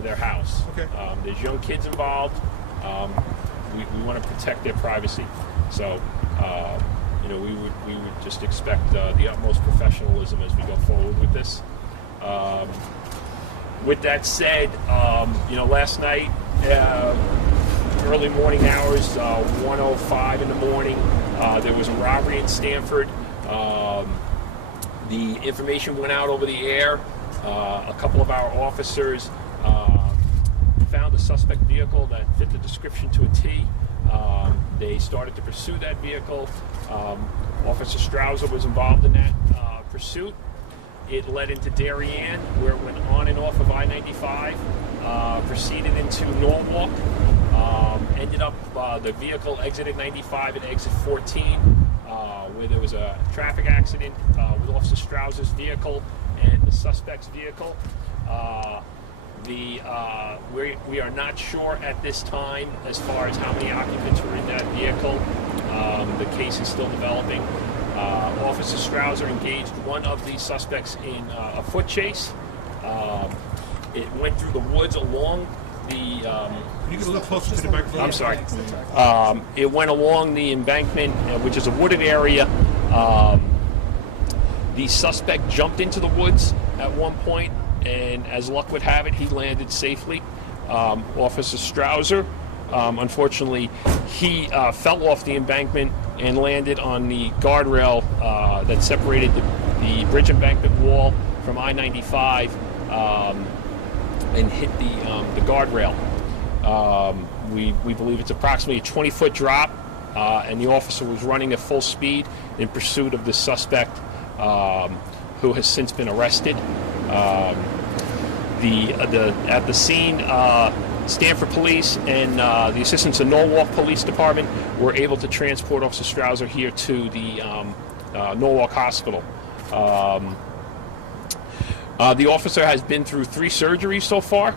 their house. Okay. There's young kids involved. We want to protect their privacy. So, we would just expect the utmost professionalism as we go forward with this. With that said, last night, early morning hours, 1:05 in the morning, there was a robbery in Stamford. The information went out over the air. A couple of our officers found a suspect vehicle that fit the description to a T. They started to pursue that vehicle. Officer Strauser was involved in that pursuit. It led into Darien, where it went on and off of I-95, proceeded into Norwalk, ended up, the vehicle exited 95 at exit 14, where there was a traffic accident with Officer Strauser's vehicle and the suspect's vehicle. We are not sure at this time as far as how many occupants were in that vehicle. The case is still developing. Officer Strauser engaged one of the suspects in a foot chase. It went through the woods along the... Can you get a little closer to the microphone? I'm sorry. It went along the embankment, which is a wooded area. The suspect jumped into the woods at one point, and as luck would have it, he landed safely. Officer Strauser, unfortunately, he fell off the embankment and landed on the guardrail that separated the bridge embankment wall from I-95 and hit the guardrail. We believe it's approximately a 20-foot drop, and the officer was running at full speed in pursuit of the suspect, who has since been arrested. At the scene, Stamford Police and the assistants of Norwalk Police Department were able to transport Officer Strauser here to the Norwalk Hospital. The officer has been through 3 surgeries so far.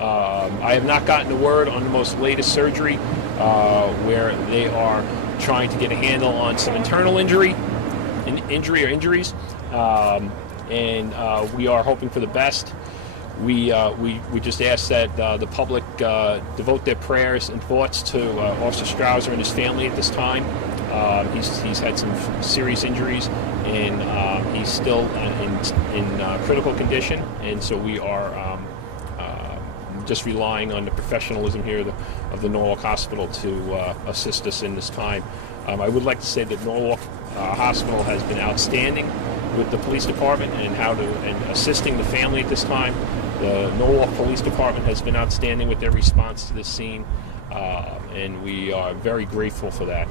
I have not gotten the word on the most latest surgery, where they are trying to get a handle on some internal injuries, and we are hoping for the best. We just ask that the public devote their prayers and thoughts to Officer Strauser and his family at this time. He's had some serious injuries, and he's still in critical condition, and so we are just relying on the professionalism here of the Norwalk Hospital to assist us in this time. I would like to say that Norwalk Hospital has been outstanding with the police department and assisting the family at this time. The Norwalk Police Department has been outstanding with their response to this scene, and we are very grateful for that.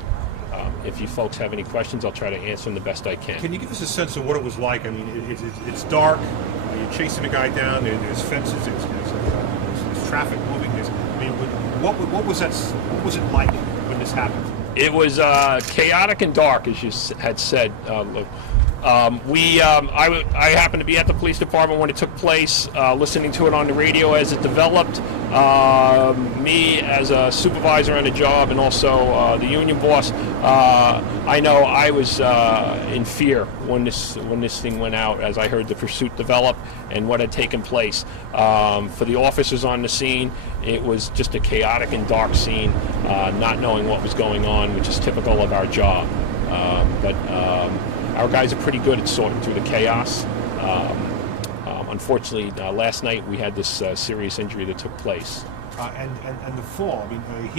If you folks have any questions, I'll try to answer them the best I can. Can you give us a sense of what it was like? I mean, it's dark. You're chasing a guy down. There's fences. There's traffic moving. What was that? What was it like when this happened? It was chaotic and dark, as you had said. I happened to be at the police department when it took place, listening to it on the radio as it developed. Me as a supervisor on the job, and also the union boss, I know I was in fear when this thing went out, as I heard the pursuit develop and what had taken place. For the officers on the scene, it was just a chaotic and dark scene, not knowing what was going on, which is typical of our job. But our guys are pretty good at sorting through the chaos. Unfortunately, last night we had this serious injury that took place. And the fall. I mean,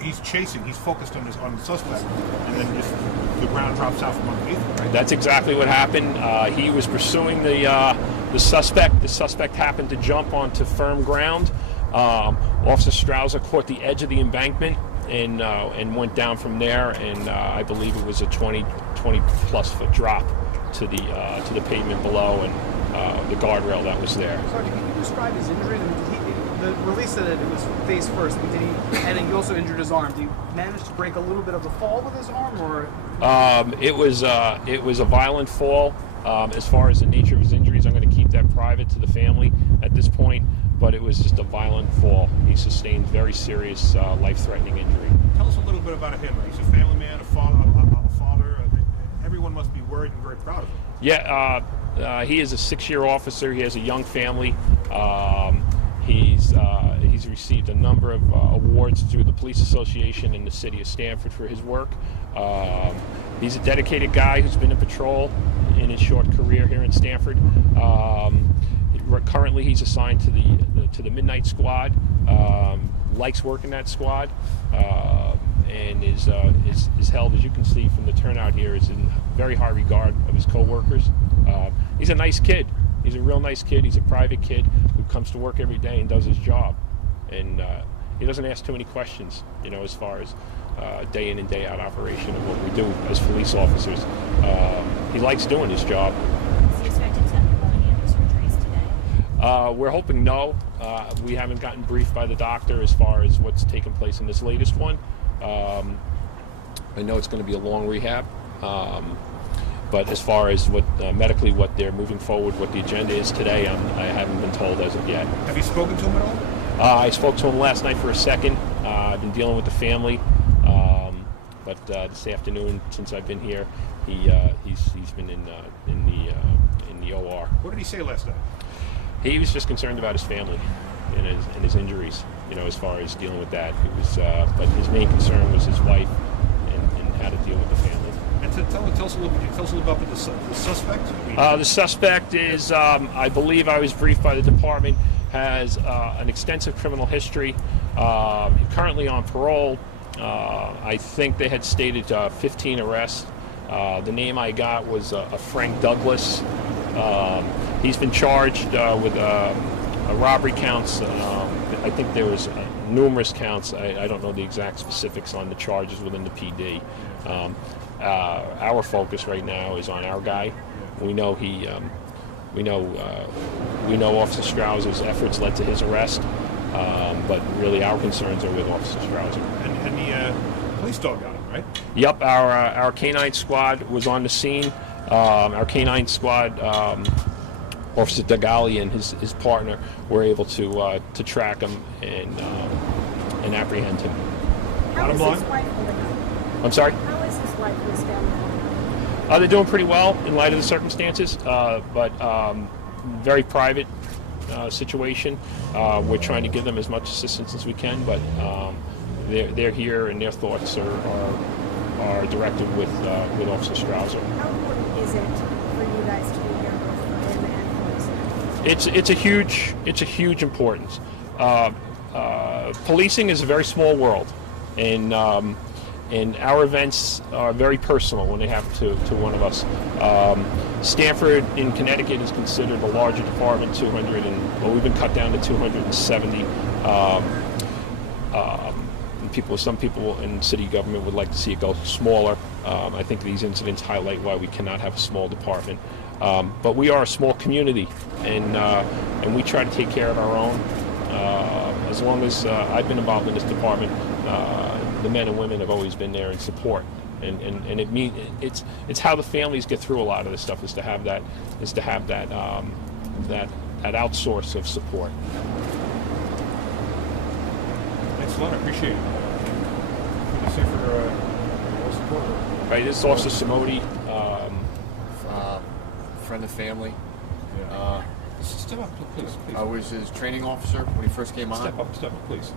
he's chasing. He's focused on the suspect, and then just the ground drops out from underneath him. Right? That's exactly what happened. He was pursuing the suspect. The suspect happened to jump onto firm ground. Officer Strauser caught the edge of the embankment and went down from there. And I believe it was a 20 plus foot drop to the pavement below and the guardrail that was there. Sorry, can you describe his injuries? I mean, the release said that it was face first, but and then he also injured his arm. Did he manage to break a little bit of the fall with his arm, or? It was a violent fall. As far as the nature of his injuries, I'm going to keep that private to the family at this point. But it was just a violent fall. He sustained very serious, life-threatening injury. Tell us a little bit about him. He's a family man, a father. Everyone must be worried and very proud of him. Yeah, he is a 6-year officer. He has a young family. He's received a number of awards through the Police Association in the city of Stamford for his work. He's a dedicated guy who's been in patrol in his short career here in Stamford. Currently, he's assigned to the Midnight Squad. Likes working that squad, and is held, as you can see from the turnout here, is in very high regard of his co-workers. He's a nice kid. He's a real nice kid. He's a private kid who comes to work every day and does his job, and he doesn't ask too many questions, as far as day in and day out operation of what we do as police officers. He likes doing his job. Is he expected to undergo any other surgeries today? We're hoping no. We haven't gotten briefed by the doctor as far as what's taking place in this latest one. I know it's going to be a long rehab. But as far as what medically what they're moving forward, what the agenda is today, I haven't been told as of yet. Have you spoken to him at all? I spoke to him last night for a second. I've been dealing with the family, but this afternoon, since I've been here, he's been in the OR. What did he say last night? He was just concerned about his family and his injuries. As far as dealing with that, it was. But his main concern was his wife and how to deal with the family. And tell us a little about the suspect. The suspect is, I believe I was briefed by the department, has an extensive criminal history, currently on parole. I think they had stated 15 arrests. The name I got was Frank Douglas. He's been charged with robbery counts. I think there was numerous counts. I don't know the exact specifics on the charges within the PD. Our focus right now is on our guy. We know we know Officer Strauser's efforts led to his arrest, but really our concerns are with Officer Strauser. And the police dog got him, right? Yep, our canine squad was on the scene. Our canine squad, Officer Dagali and his partner, were able to track him and apprehend him. How is Bottom his line? wife holding up? I'm sorry? How is his wife and his family holding up? They're doing pretty well in light of the circumstances, but very private situation. We're trying to give them as much assistance as we can, but they're here and their thoughts are directed with Officer Strauser. How important is it for you guys to be here both for him and for his? It's a huge importance. Policing is a very small world, and our events are very personal when they happen to one of us. Stamford in Connecticut is considered the larger department, 200, and we've been cut down to 270. Some people in city government would like to see it go smaller. I think these incidents highlight why we cannot have a small department. But we are a small community, and we try to take care of our own. As long as I've been involved in this department, the men and women have always been there in support, and it's how the families get through a lot of this stuff is to have that outsource of support. Thanks a lot. I appreciate it. What do you say for more support? Right, this is Officer Simoti. Friend of family. Step up, please. I was his training officer when he first came on. Step up, please.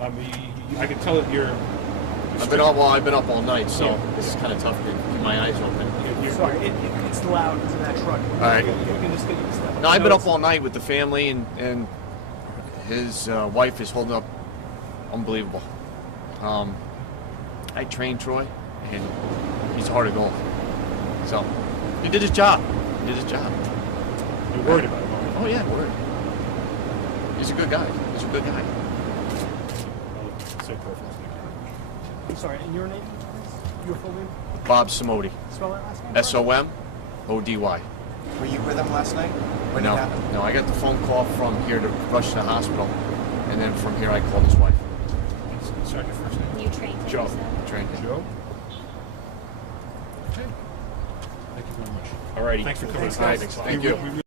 I can tell that you're. I've been up all night, so this is kind of tough to keep my eyes open. Sorry, it's loud in that truck. All right. You can just get your step. No, I've been up all night with the family, and his wife is holding up unbelievable. I trained Troy, and he's hard to goal. So he did his job. You're worried about him. Oh yeah, worried. He's a good guy. Say perfect. I'm sorry, and your name? Your full name? Bob Simoti. Spell that last name? SOMODY. Were you with him last night when it happened? No, I got the phone call from here to rush to the hospital, and then from here I called his wife. Sorry, your first name? You trained him, Joe. you said? Trained him. Joe? Okay. Thank you very much. Alrighty. Thanks for coming. Thanks, guys. Thank you.